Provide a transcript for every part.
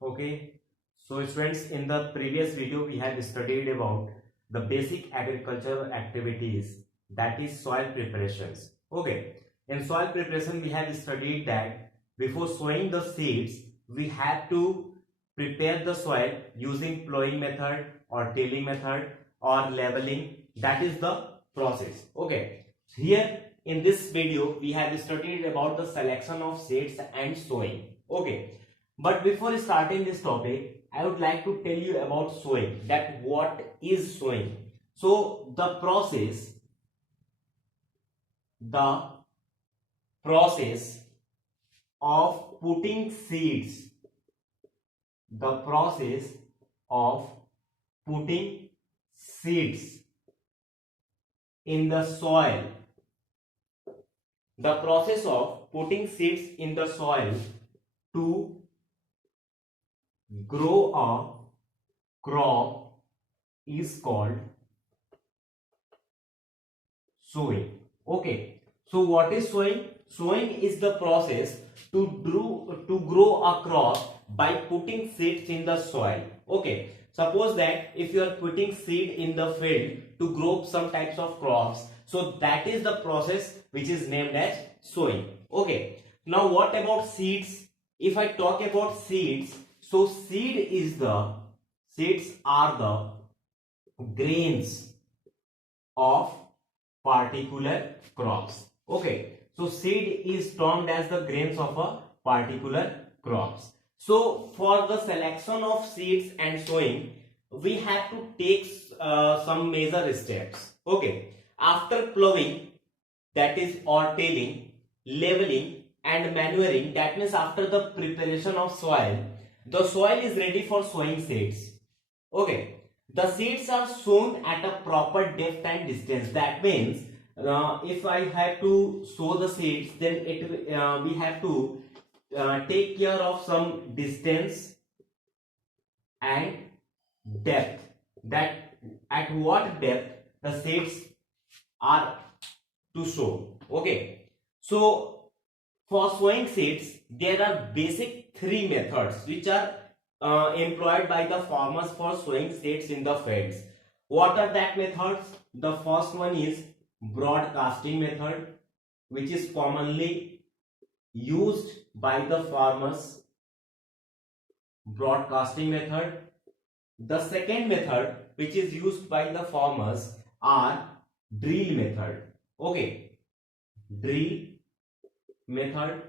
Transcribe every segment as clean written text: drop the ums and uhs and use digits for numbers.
Okay, so students, in the previous video we have studied about the basic agricultural activities, that is soil preparations. Okay, in soil preparation we have studied that before sowing the seeds we have to prepare the soil using plowing method or tilling method or leveling. That is the process. Okay, here in this video we have studied about the selection of seeds and sowing. Okay, but before starting this topic, I would like to tell you about sowing. That what is sowing? So the process of putting seeds, the process of putting seeds in the soil, the process of putting seeds in the soil to grow a crop is called sowing. Okay, so what is sowing? Sowing is the process to grow a crop by putting seeds in the soil. Okay, suppose that if you are putting seed in the field to grow some types of crops, so that is the process which is named as sowing. Okay, now what about seeds? If I talk about seeds, so seeds are the grains of particular crops. Okay, so seed is termed as the grains of a particular crops. So for the selection of seeds and sowing, we have to take some major steps. Okay, after plowing, that is or tilling, leveling and manuring, that means after the preparation of soil, the soil is ready for sowing seeds. Okay, the seeds are sown at a proper depth and distance. That means if I have to sow the seeds, then we have to take care of some distance and depth. That at what depth the seeds are to sow. Okay, so for sowing seeds, there are basic three methods which are employed by the farmers for sowing seeds in the fields. What are that methods? The first one is broadcasting method, which is commonly used by the farmers. Broadcasting method. The second method which is used by the farmers are drill method. Okay, drill method,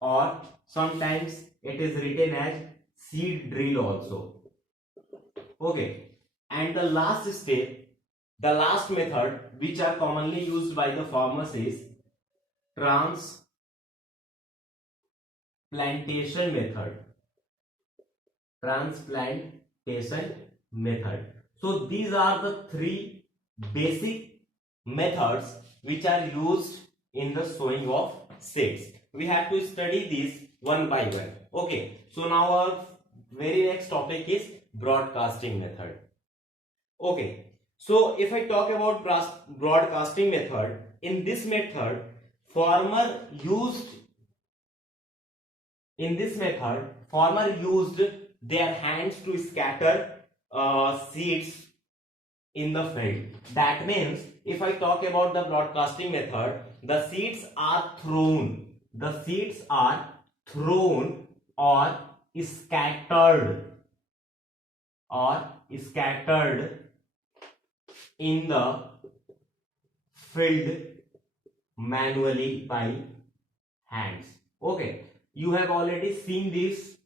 or sometimes it is written as seed drill also. Okay, and the last step, the last method which are commonly used by the farmers is transplantation method. Transplantation method. So these are the three basic methods which are used in the sowing of seeds. We have to study these one by one. Okay, so now our very next topic is broadcasting method. Okay, so if I talk about broadcasting method, in this method farmer used their hands to scatter seeds in the field. That means if I talk about the broadcasting method, the seeds are thrown. The seeds are thrown or scattered in the field manually by hands. Okay, you have already seen this.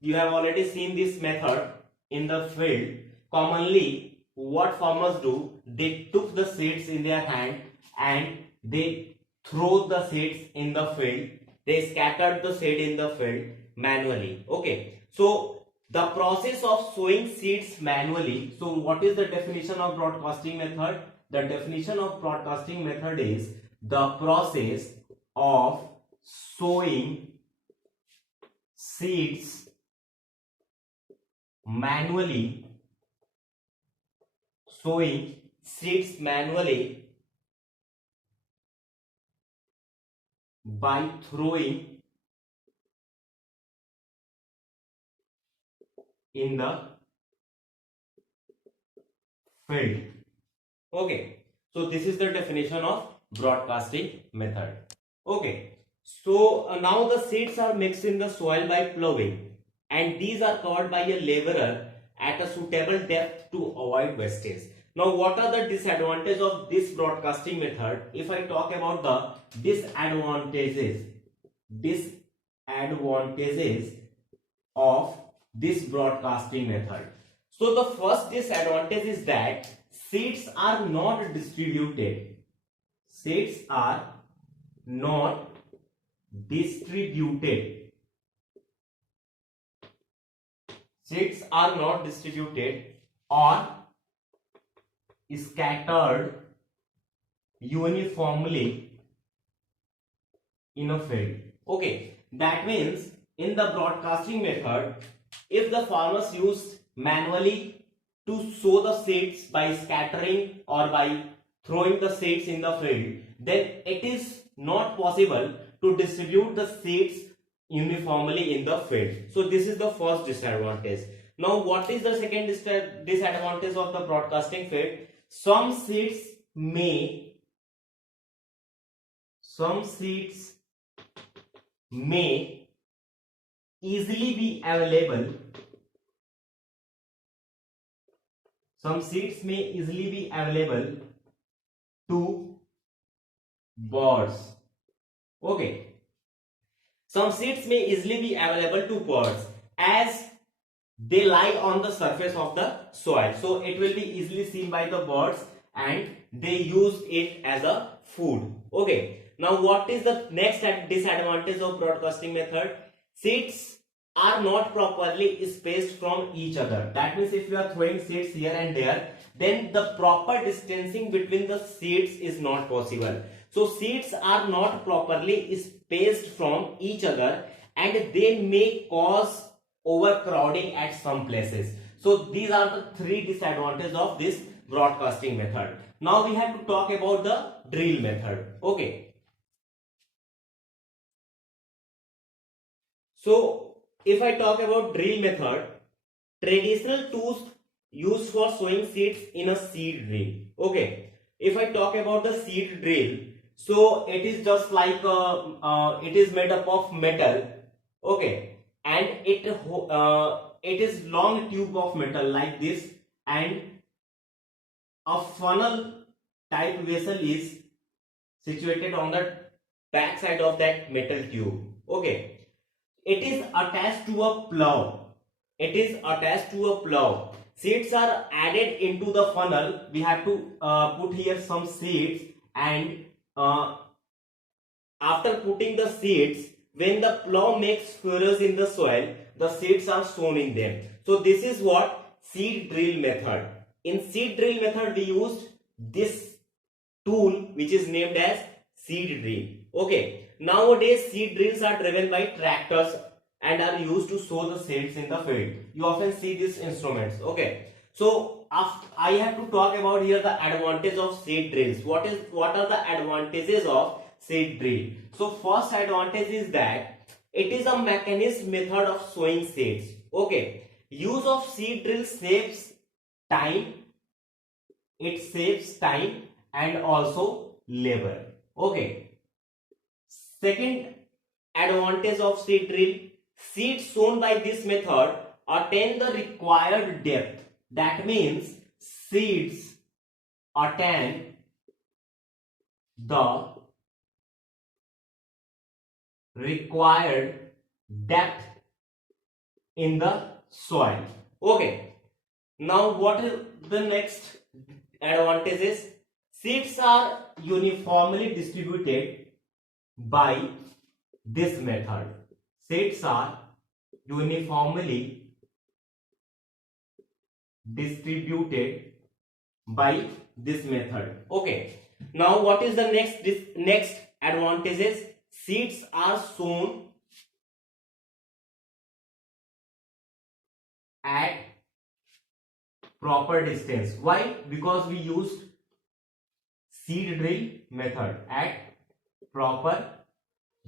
You have already seen this method in the field. Commonly, what farmers do, they took the seeds in their hand and they throw the seeds in the field. They scattered the seed in the field manually. Okay, so the process of sowing seeds manually. So what is the definition of broadcasting method? The definition of broadcasting method is the process of sowing seeds manually by throwing in the field. Okay, so this is the definition of broadcasting method. Okay, so now the seeds are mixed in the soil by plowing, and these are covered by a laborer at a suitable depth to avoid wastage. Now, what are the disadvantages of this broadcasting method? If I talk about the disadvantages of this broadcasting method. So the first disadvantage is that seeds are not distributed. Seeds are not distributed. Seeds are not distributed or scattered uniformly in a field. Okay, that means in the broadcasting method, if the farmers used manually to sow the seeds by scattering or by throwing the seeds in the field, then it is not possible to distribute the seeds uniformly in the field. So this is the first disadvantage. Now, what is the second disadvantage of the broadcasting field? Some seeds may easily be available. Some seeds may easily be available to birds. Okay. Some seeds may easily be available to birds as they lie on the surface of the soil. So it will be easily seen by the birds and they use it as a food. Okay. Now, what is the next disadvantage of broadcasting method? Seeds are not properly spaced from each other. That means if you are throwing seeds here and there, then the proper distancing between the seeds is not possible. So seeds are not properly spaced from each other and they may cause overcrowding at some places. So these are the three disadvantages of this broadcasting method. Now we have to talk about the drill method. Okay. So if I talk about drill method, traditional tools used for sowing seeds in a seed drill. Okay. If I talk about the seed drill, so it is just like it is made up of metal. Okay. And it is long tube of metal like this, and a funnel type vessel is situated on the back side of that metal tube. Okay. It is attached to a plow. Seeds are added into the funnel. We have to put here some seeds, and after putting the seeds, when the plow makes furrows in the soil, the seeds are sown in them. So this is what seed drill method. In seed drill method, we used this tool which is named as seed drill. Okay. Nowadays, seed drills are driven by tractors and are used to sow the seeds in the field. You often see these instruments. Okay. So I have to talk about here the advantage of seed drills. What are the advantages of seed drill? So first advantage is that it is a mechanized method of sowing seeds. Okay. Use of seed drill saves time. It saves time and also labor. Okay. Second advantage of seed drill, seeds sown by this method attain the required depth. That means seeds attain the required depth in the soil. Okay. Now what is the next advantages? Seeds are uniformly distributed by this method. Seeds are uniformly distributed by this method. Okay. Now what is the next advantages? Seeds are sown at proper distance. Why? Because we used seed drill method at proper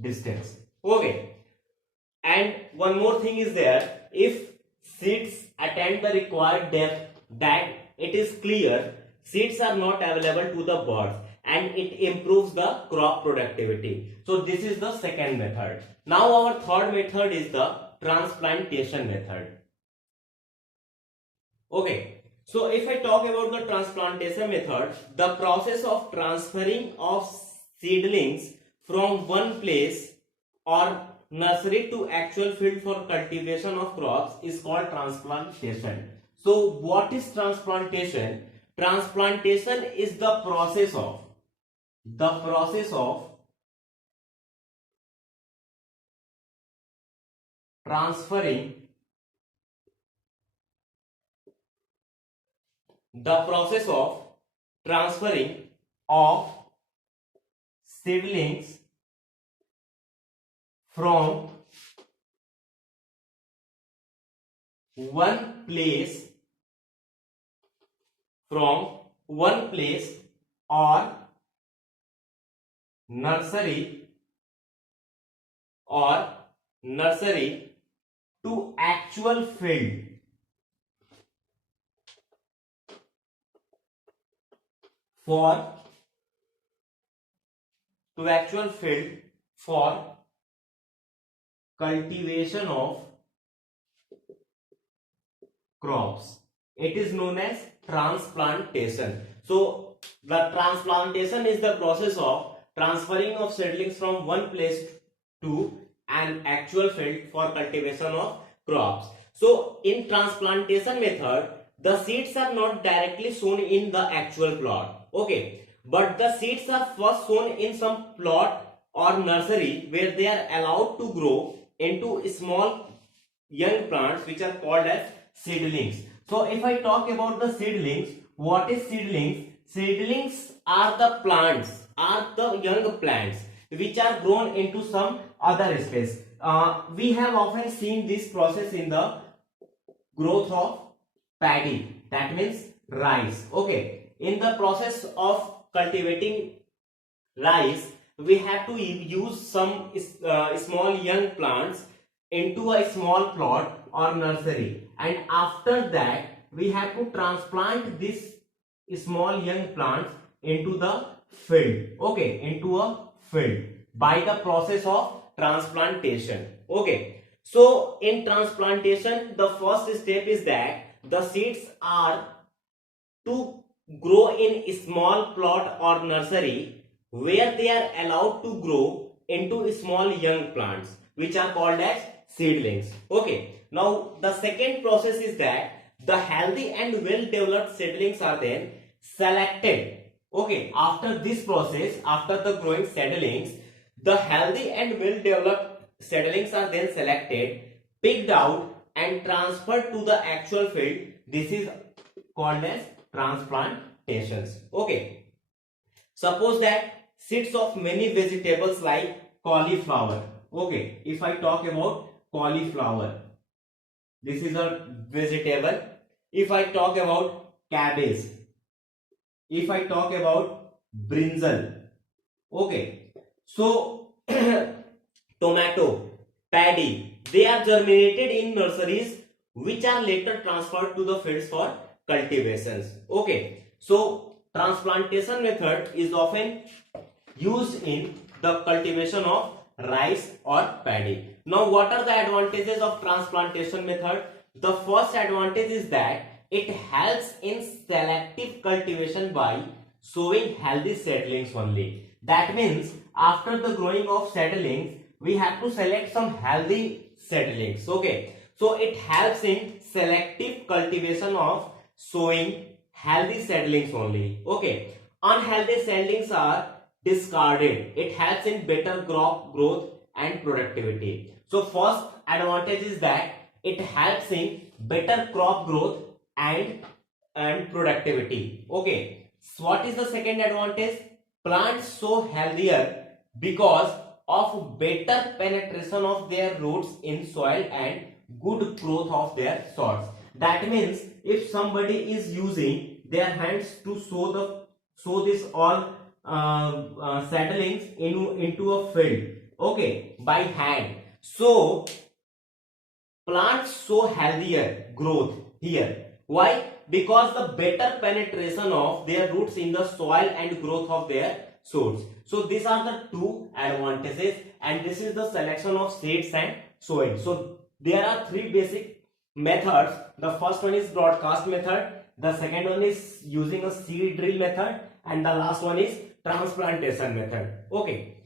distance. Okay. And one more thing is there, if seeds attain the required depth, that it is clear seeds are not available to the birds and it improves the crop productivity. So this is the second method. Now our third method is the transplantation method. Okay, so if I talk about the transplantation method, the process of transferring of seedlings from one place or nursery to actual field for cultivation of crops is called transplantation. So what is transplantation? Transplantation is the process of transferring of seedlings from one place or nursery to actual field for cultivation of crops. It is known as transplantation. So the transplantation is the process of transferring of seedlings from one place to an actual field for cultivation of crops. So in transplantation method, the seeds are not directly sown in the actual plot. Okay, but the seeds are first sown in some plot or nursery where they are allowed to grow into small young plants which are called as seedlings. So if I talk about the seedlings, what is seedlings? Seedlings are the young plants which are grown into some other space. We have often seen this process in the growth of paddy, that means rice. Okay, in the process of cultivating rice, we have to use some small young plants into a small plot or nursery, and after that we have to transplant this small young plants into the field. Okay, into a field by the process of transplantation. Okay, so in transplantation the first step is that the seeds are to grow in a small plot or nursery where they are allowed to grow into small young plants which are called as seedlings. Okay, now the second process is that the healthy and well developed seedlings are then selected. Okay, after this process, after the growing seedlings, the healthy and well developed seedlings are then selected, picked out and transferred to the actual field. This is called as transplantations. Okay, suppose that seeds of many vegetables like cauliflower. Okay, if I talk about cauliflower, this is a vegetable. If I talk about cabbage, if I talk about brinjal, okay, so tomato, paddy, they are germinated in nurseries which are later transferred to the fields for cultivations. Okay, so transplantation method is often used in the cultivation of rice or paddy. Now what are the advantages of transplantation method? The first advantage is that it helps in selective cultivation by sowing healthy seedlings only. That means after the growing of seedlings, we have to select some healthy seedlings. Okay, so it helps in selective cultivation of sowing healthy seedlings only. Okay, unhealthy seedlings are discarded. It helps in better crop growth and productivity. So first advantage is that it helps in better crop growth and productivity. Okay, so what is the second advantage? Plants sow healthier because of better penetration of their roots in soil and good growth of their soils. That means if somebody is using their hands to sow this all seedlings into a field, okay, by hand. So plants show healthier growth here. Why? Because the better penetration of their roots in the soil and growth of their shoots. So these are the two advantages, and this is the selection of seeds and sowing. So there are three basic methods. The first one is broadcast method, the second one is using a seed drill method, and the last one is transplantation method. Okay,